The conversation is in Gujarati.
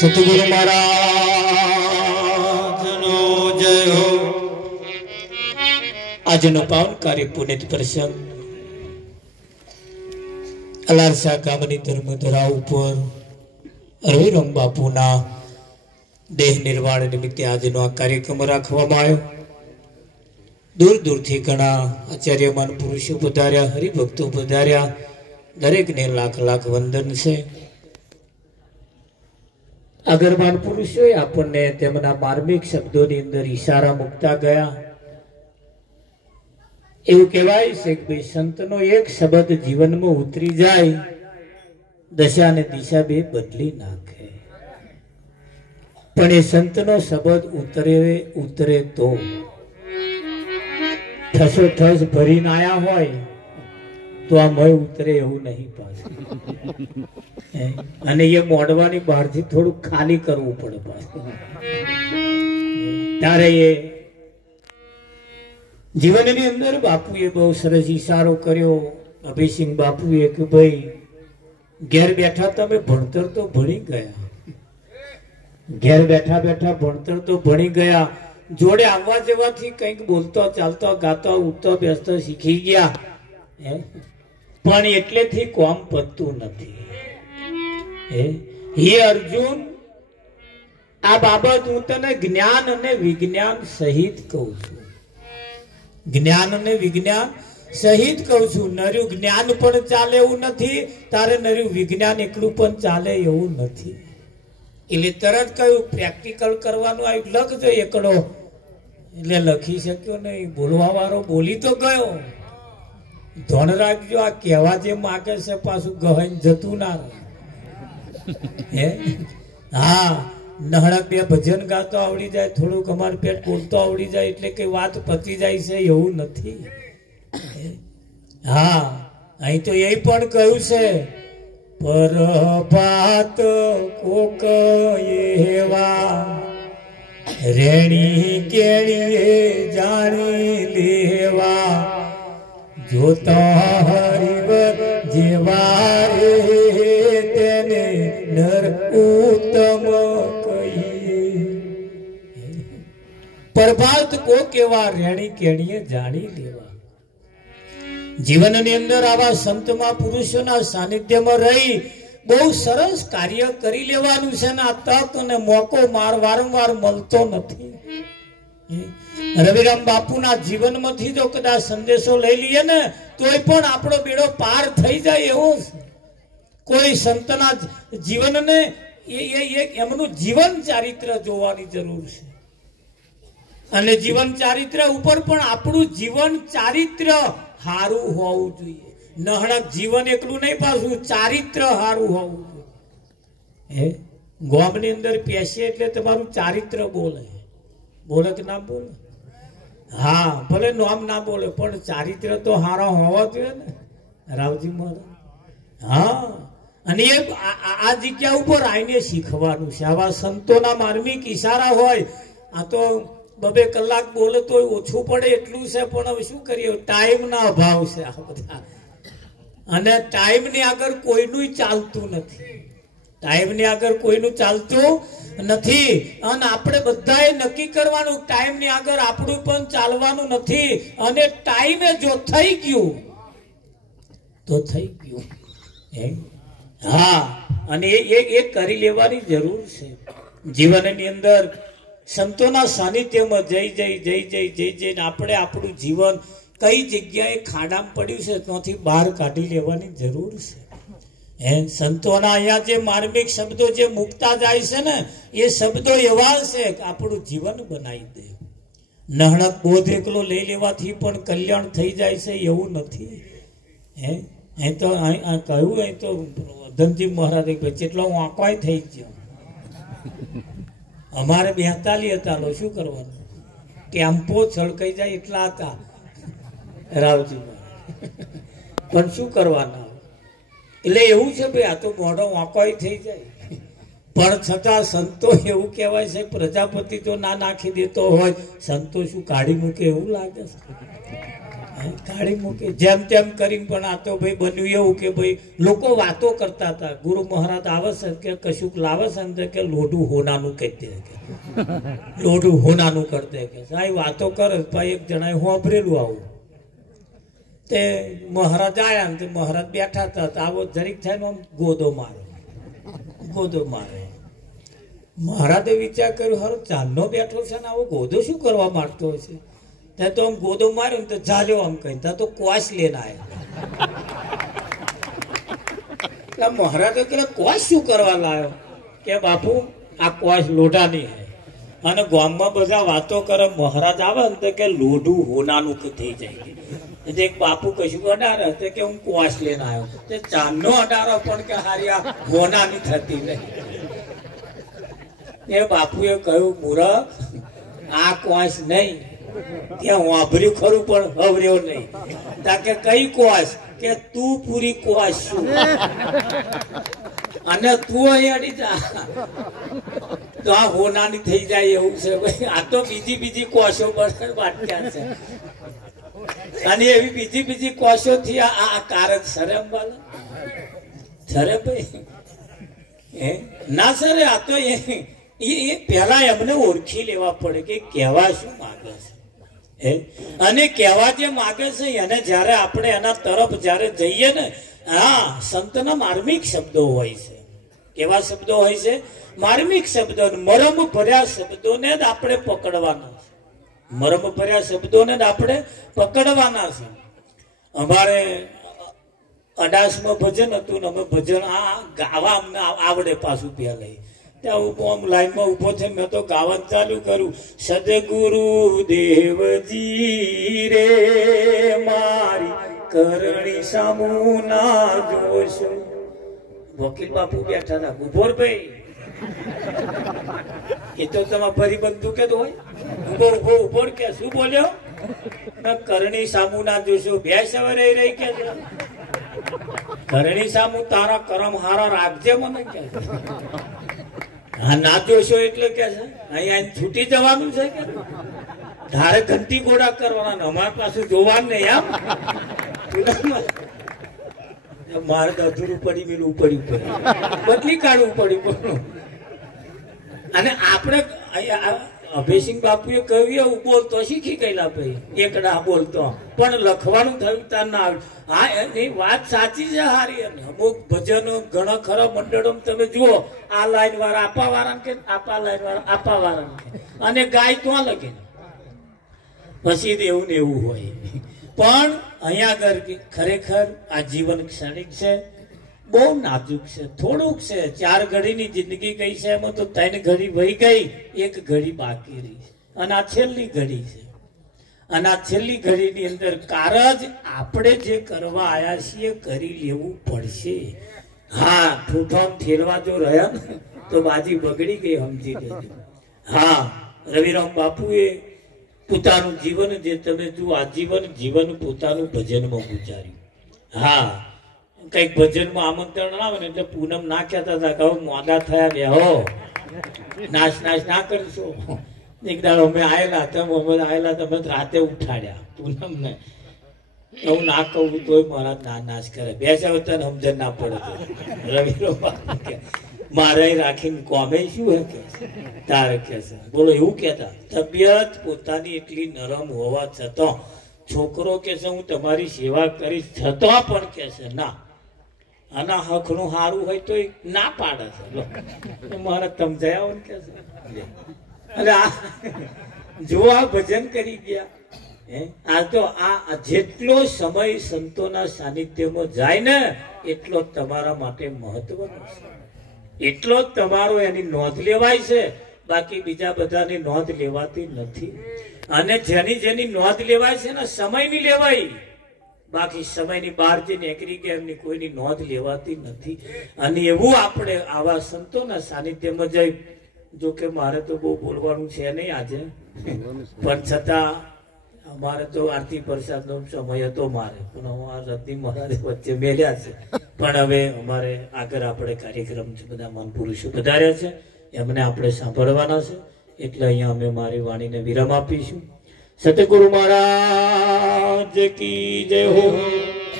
સતગુરુ મહારાજનો જય હો। આજનો પાવનકારી પુનિત પ્રસંગ અલારસા ગામની ધર્મધરા ઉપર રવિરામ બાપુના દેહ નિર્વાણ નિમિત્તે આજનો આ કાર્યક્રમ રાખવામાં આવ્યો। दूर दूर थी घना आचार्यमान पुरुषों पधार्या, हरिभक्तों पधार्या, दरेक ने लाख लाख वंदन से। अगरवान पुरुषों आपने तेमना मार्मिक शब्दों ની અંદર ઈશારા મુકતા ગયા। એવું કહેવાય છે કે ભાઈ સંતનો એક શબ્દ જીવનમાં ઉતરી જાય દશા ને દિશા બે બદલી નાખે। પણ એ સંતનો શબ્દ ઉતરે તો ठसो ठस भरी आया होय तो आ मय उतरे एवं नहीं पाछुं अने ये मोडवानी बहारथी थोड़ું खाली करवू पड़े पाछुं त्यारे ये जीवननी अंदर बापुए बहु सरस इशारो कर्यो। अभिसिंह बापुए के भाई घेर बैठा तमे भणतर तो भणी गया, घेर बैठा बैठा भणतर तो भणी गया, जोड़े आवा जवाथी कंईक बोलता चालता गाता उठता बेसता शीखी गया पण एटलेथी कोम पततुं नथी। हे अर्जुन आ बाबत हूँ तने ज्ञान अने विज्ञान सहित कहूं छुं, ज्ञान अने विज्ञान सहित कहूं छुं। नर्यु ज्ञान पण चाले एवुं नथी, तारे नर्यु विज्ञान एकलुं पण चाले एवुं नथी। એટલે તરત કયું પ્રેક્ટિકલ કરવાનું આ લખજો એકડો એટલે લખી શક્યો નહીં, બોલવા વાળો બોલી તો ગયો। ધોન રાખજો આ કહેવા જે માગે છે પાછું ગહન જતું ના રહે। હા નહળક બે ભજન ગાતો આવડી જાય, થોડુંક અમાર પેટ બોલતો આવડી જાય એટલે કે વાત પતી જાય છે એવું નથી। હા અહીં તો એ પણ કહ્યું છે परभात कोक एवा रेणी केणीए जानी लेवा जोता हरिवर जेवा रे तेने नर उत्तम कहिए। प्रभात कोक एवा रेणी केणीए जानी लेवा। जीवन अंदर आवा संतमा पुरुषोना सानिध्यमां रही बहु सरस कार्य करी लेवानुं छे ने आ तक अने मोको वारंवार मळतो नथी। रविराम बापूना जीवनमांथी जो कदाच संदेशो लई लीए ने तोय पण आपणो बेड़ो पार थई जाय एवो कोई संतना जीवनने एमनुं जीवन चारित्र जोवानी जरूर छे अने जीवन चारित्र उपर पण आपणुं जीवन चारित्र हारू होवू जोईए। नहड़क जीवन एकलू नहीं पाछुं चारित्र हारू होवू जोईए। गामनी अंदर पेशे एटले तमारुं चारित्र बोले, बोले के ना बोले? हाँ भले नाम ना बोले पण चारित्र तो हारा होवा जोईए ने रावजी महाराज। हाँ अने ए आ जग्या उपर आईने शीखवानुं छे। आवा संतोना मार्मिक इशारा होय आ तो बबे कलाक बोले तो ओछું પડે એટલું છે પણ હવે શું કરીએ ટાઈમ ના અભાવ છે આ બધા અને ટાઈમ ની આગળ કોઈનું ચાલતું નથી, ટાઈમ ની આગળ કોઈનું ચાલતું નથી અને આપણે બધાએ નક્કી કરવાનું ટાઈમ ની આગળ આપણું પણ ચાલવાનું નથી અને ટાઈમે જો થઈ ગયું તો થઈ ગયું। હા અને એ કરી લેવાની જરૂર છે। જીવનની અંદર संतोना सानिध्य में जय जय जय जय जय जय आपणे आपणुं जीवन कई जग्याए खाड़ा में पड्युं छे तोथी बहार काढी लेवानी जरूर छे। संतोना अहींया जे मार्मिक शब्दों जे मुकता जाय छे ने ए शब्दों एवा छे के आपणुं जीवन बनावी दे। नहणक बोध एकलो लई लेवाथी पण कल्याण थई जाय छे एवुं नथी। ए तो कह्युं ए तो धनजी महाराज जेटलो वांकोय थई गयो अमारे 42 હતા લો શું કરવાનું ટેમ્પો છલકાઈ જાય એટલા હતા રાવજી પણ શું કરવાના એટલે એવું છે ભાઈ આ તો મોઢો વાંકોય થઈ જાય પણ છતાં સંતો એવું કહેવાય છે પ્રજાપતિ તો ના નાખી દેતો હોય સંતો શું કાઢી મૂકે એવું લાગે છે। ગાડી મૂકી જેમ તેમ કરીને પણ આ તો ભાઈ બન્યું એવું કે ભાઈ લોકો વાતો કરતા હતા, ગુરુ મહારાજ આવે છે કે કશુંક લાવે છે ને કે લોઢું હોનાનું કહી દે કે લોઢું હોનાનું કરી દે કે આ વાતો કરે. ભાઈ એક જણાએ હોંભરેલું આવું તે મહારાજ આયા ને તે મહારાજ બેઠા હતા, આવો જરીક થાય ને આમ ગોદો મારે, ગોદો મારે. મહારાજે વિચાર કર્યો હારો ચાંદનો બેઠો છે ને આવો ગોદો શું કરવા માંગતો હશે. ત્યાં તો આમ ગોદો માર્યો ને તો ચાલ્યો આમ કઈ, ત્યાં તો ક્વાશ લઈને આવ્યા. મહારાજે કે ક્વાશ શું કરવા લાવ્યો કે બાપુ આ ક્વાશ લોઢાની હે અને ગામમાં બધા વાતો કરે, મહારાજ આવે ને તો કે લોઢું હોનાનું થઈ જાય. એક બાપુ કશું અડારે કે હું ક્વાશ લઈને આવ્યો, તે ચાંદનો અડારો પણ કે હારી આ હોનાની થતી નહીં. એ બાપુએ કહ્યું મૂરખ આ ક્વાશ નહીં, ત્યાં વાભર્યું ખરું પણ હવર્યો નહીં. તાકે કઈ ક્વાશ કે તું પૂરી ક્વાશ છું અને તું અહીં અડી જા તો આ હોનાની થઈ જાય એવું છે. ભાઈ આ તો બીજી ક્વાશો વાટક્યા છે અને એવી બીજી ક્વાશો થી આ કારણ શરમ વાળા સરે ભાઈ ના સરે આ તો એ પહેલા એમને ઓળખી લેવા પડે કે કહેવા શું માંગે છે અને કહેવા જે માંગે છે એને જયારે આપણે એના તરફ જયારે જઈએ ને, હા સંતના માર્મિક શબ્દો હોય છે. કેવા શબ્દો હોય છે? માર્મિક શબ્દો, મરમ ભર્યા શબ્દોને જ આપણે પકડવાના છે. મરમ ભર્યા શબ્દોને જ આપણે પકડવાના છે. અમારે અડાસમાં ભજન હતું ને અમે ભજન આ ગાવા અમને આવડે પાછું પહેલા ત્યાં લાઈનમાં ઉભો થઈ મેં તો ગાવાનું ચાલુ કર્યું. સદગુરુ દેવજી રે મારી કરણી સામું ના જોશો. વકીલ બાપુ બેઠા હતા, ઉભોર ભાઈ એ તો તમારા ફરી બંધુ કે હોય ઉભો ઉભો કે શું બોલ્યો? કરણી સામું ના જોશો. બે સવારે રહી કે કરણી સામું તારા કરમ હારા રાખજે મને કે. હા ના જોશો એટલે કે છે અહીંયા છૂટી જવાનું છે કે ધારે ઘંટી ઘોડા કરવાના, અમારા પાછું જોવાનું નહીં. આમ મારે તો અધૂરું પડી ગયેલું પડ્યું બદલી કાઢવું પડ્યું. અને આપણે અભયસિંહ બાપુએ કહ્યું બોલતો શીખી ગયેલા ભાઈ એકડા બોલતો, પણ લખવાનું થયું તાર ના આવ્યું. હા એની વાત સાચી છે હારી. અને અમુક ભજનો ઘણા ખરા મંડળો તમે જુઓ, આ લાઈન વાળા આપા વાળા કે આપા લાઈન વાળા આપા વાળા અને ગાય ક્યાં લગે પછી એવું ને એવું હોય. પણ અહીંયા આગળ ખરેખર આ જીવન ક્ષણિક છે, બહુ નાજુક છે, થોડુંક છે. 4 ઘડીની જિંદગી ગઈ છે, એમાં તો 3 ઘડી વહી ગઈ, 1 ઘડી બાકી રહી અને આ છેલ્લી ઘડી છે. અને આ છેલ્લી ઘડીની અંદર કારજ આપણે જે કરવા આવ્યા છીએ કરી લેવું પડશે. હા ઠૂઠામ ઠેલવા જો રહ્યા ને તો બાજી બગડી ગઈ, સમજી લેજો. હા રવિરામ બાપુએ પોતાનું જીવન જે તમે જુઓ આજીવન જીવન પોતાનું ભજનમાં ગુજાર્યું. હા કઈક ભજનમાં આમંત્રણ આવે ને એટલે પૂનમ ના કહેતા હતા કે મોડા થયા બેહો નાશ ના કરશો. એક દાડો અમે આવેલા તમે રાતે ઉઠાડ્યા પૂનમ ને. હું ના કહું તોય મારા ના નાશ કરે. બેસ્યા વખતે સમજણ ના પડે. રવિનો મારે રાખીને કોમે શું હે કે તારે કે છે બોલો એવું કેતા. તબિયત પોતાની એટલી નરમ હોવા છતાં છોકરો કે છે હું તમારી સેવા કરીશ છતાં પણ કે છે ના, આના હકનું સારું હોય તો ના પાડે છે. મારે સમજાયા કે છે અરે આ જો આ ભજન કરી ગયા. આ તો આ જેટલો સમય સંતોના સાનિધ્યમાં જાય ને એટલો તમારા માટે મહત્વનો છે, એટલો જ તમારો એની નોંધ લેવાય છે. બાકી બીજા બધાની નોંધ લેવાતી નથી. અને જેની નોંધ લેવાય છે ને સમયની લેવાય, બાકી સમયની બહાર જે નીકળી ગયા એમની કોઈની નોંધ લેવાતી નથી. અને એવું આપણે આવા સંતોના સાનિધ્યમાં જઈ, જોકે મારે તો બહુ બોલવાનું છે નહીં આજે, પણ છતાં અમારે તો આરતી પ્રસાદનો સમય હતો મારે, પણ હું આ રત્ની મહારાજ વચ્ચે મેલ્યા છે. પણ હવે અમારે આગળ આપણે કાર્યક્રમ છે, બધા મહાપુરુષો પધાર્યા છે, એમને આપણે સાંભળવાના છે. એટલે અહીંયા અમે મારી વાણીને વિરામ આપીશું. सतगुरु महाराज की जय हो।